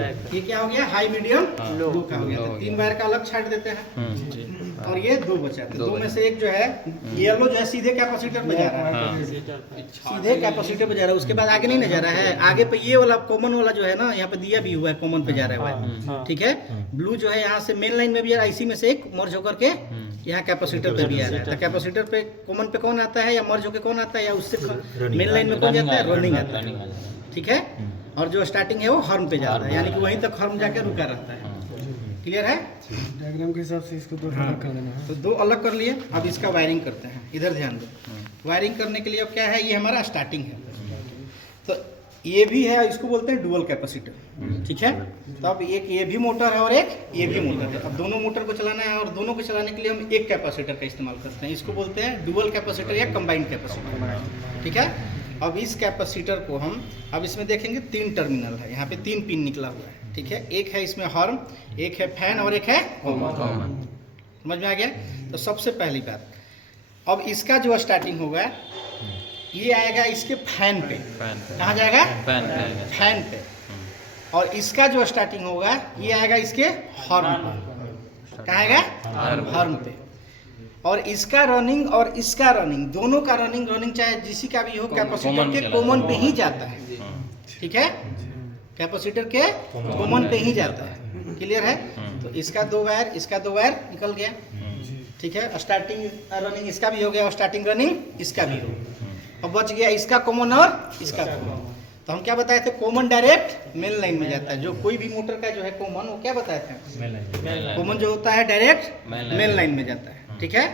ये क्या हो गया, हाई मीडियम लो का हो गया। तो 3 वायर का अलग छाट देते हैं और ये 2 बचा। तो 2 में से एक जो है येलो जो है सीधे कैपेसिटर पे जा रहा है, सीधे कैपेसिटर पे जा रहा है। उसके बाद आगे नहीं ना जा रहा है, आगे पे ये वाला कॉमन वाला जो है ना, यहाँ पे दिया भी हुआ है, कॉमन पे जा रहा है। ठीक है, ब्लू जो है यहाँ से मेन लाइन में भी आ रहा है, इसी में से एक मर्ज होकर के यहाँ कैपेसिटर पे भी आ रहा है। तो कैपेसिटर पे कॉमन पे कौन आता है, या मर्ज होकर कौन आता है, या उससे मेन लाइन में कौन जाता है, रनिंग आता है। ठीक है, और जो स्टार्टिंग है वो हॉर्न पे जाता है, यानी कि वहीं तक हॉर्न जाके रुका रहता है। क्लियर है, डायग्राम के हिसाब से इसको 2 अलग कर देना है। तो 2 अलग कर लिए। अब इसका वायरिंग करते हैं, इधर ध्यान दो। वायरिंग करने के लिए अब क्या है, ये हमारा स्टार्टिंग है। तो ये भी है, इसको बोलते हैं डुअल कैपेसिटर। ठीक है, तो अब एक ये भी मोटर है और एक ये भी मोटर है। अब दोनों मोटर को चलाना है, और दोनों को चलाने के लिए हम एक कैपेसिटर का इस्तेमाल करते हैं। इसको बोलते हैं डुअल कैपेसिटर या कंबाइंड कैपेसिटर। ठीक है, अब इस कैपेसिटर को हम अब इसमें देखेंगे 3 टर्मिनल है, यहाँ पे 3 पिन निकला हुआ है। ठीक है, एक है इसमें हॉर्न, एक है फैन और एक है कॉमन। समझ में आ गया। तो सबसे पहली बात, अब इसका जो स्टार्टिंग होगा ये आएगा इसके फैन पे। कहाँ जाएगा, फैन पे। और इसका जो स्टार्टिंग होगा ये आएगा इसके हॉर्न पे। कहाँ आएगा, हॉर्न पे। और इसका रनिंग और इसका रनिंग, दोनों का रनिंग चाहे जिसी का भी हो, कैपेसिटर के कॉमन पे ही जाता है। ठीक है, कैपेसिटर के कॉमन पे ही जाता है। क्लियर है। तो इसका 2 वायर, इसका 2 वायर निकल गया। ठीक है, स्टार्टिंग रनिंग इसका भी हो गया और स्टार्टिंग रनिंग इसका भी हो गया। अब बच गया इसका कॉमन और इसका कॉमन। तो हम क्या बताए थे, कॉमन डायरेक्ट मेन लाइन में जाता है। जो कोई भी मोटर का जो है कॉमन, वो क्या बताए थे, कॉमन जो होता है डायरेक्ट मेन लाइन में जाता है। ठीक है,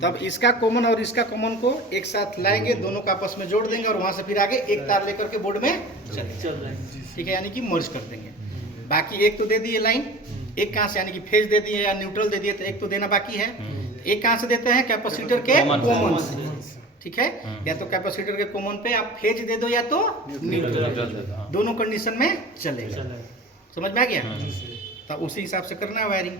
तब इसका कॉमन और इसका कॉमन को एक साथ लाएंगे, दोनों का आपस में जोड़ देंगे और वहां से फिर आगे एक तार लेकर के बोर्ड में चलेंगे। ठीक है, यानी कि मर्ज कर देंगे। बाकी एक तो दे दिए लाइन, एक कहाँ से, यानी कि फेज दे दिए या न्यूट्रल दे दिए, तो एक तो देना बाकी है। एक कहाँ से देते हैं, कैपेसिटर के कॉमन से। ठीक है, या तो कैपेसिटर के कॉमन पे आप फेज दे दो या तो न्यूट्रल, दोनों कंडीशन में चलेगा। समझ में आ गया। तो उसी हिसाब से करना है वायरिंग।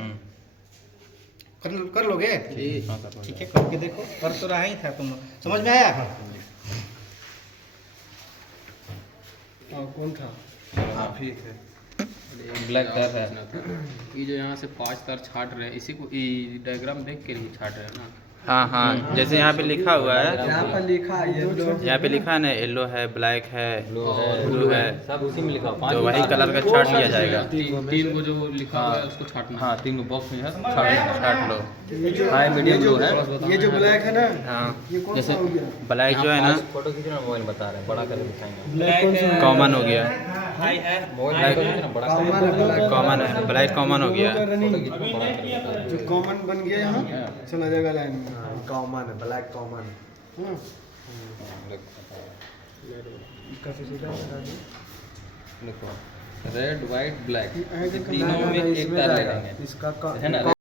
कर लोगे, ठीक है, करके देखो। कर तो रहा ही था तुम लोग, समझ में आया। कौन था, आप ही थे। ब्लैक तार है ये जो यहाँ से 5 तार छाट रहे हैं, इसी को डायग्राम देख के ही छाट रहे हैं ना। हाँ, जैसे यहाँ पे लिखा हुआ है, यहाँ पर लिखा है यहाँ पे लिखा है ना, येलो है, ब्लैक है, ब्लू है, सब उसी में लिखा हुआ। तो वही कलर का छाट लिया जाएगा। 3 को जो लिखा हुआ है उसको छाटना। हाँ, 3 को बॉक्स में है, छाट लो। हाई मीडियम लो है। ये जो ब्लैक है ना, हाँ, ये कौन जैसे सा हो गया, ब्लैक जो है ना, फोटो खींचना, मोबाइल बता रहे हैं, बड़ा करके दिखाएंगे। ब्लैक कौन सा कॉमन हो गया। मोबाइल खींचना, बड़ा कॉमन है, ब्लैक कॉमन है, ब्लैक कॉमन हो गया। जो कॉमन बन गया यहाँ चला जाएगा लाइन में। कॉमन है, black common. Red, white, black, ऐसे तीनों में एक तार लगाएंगे, इसका है ना।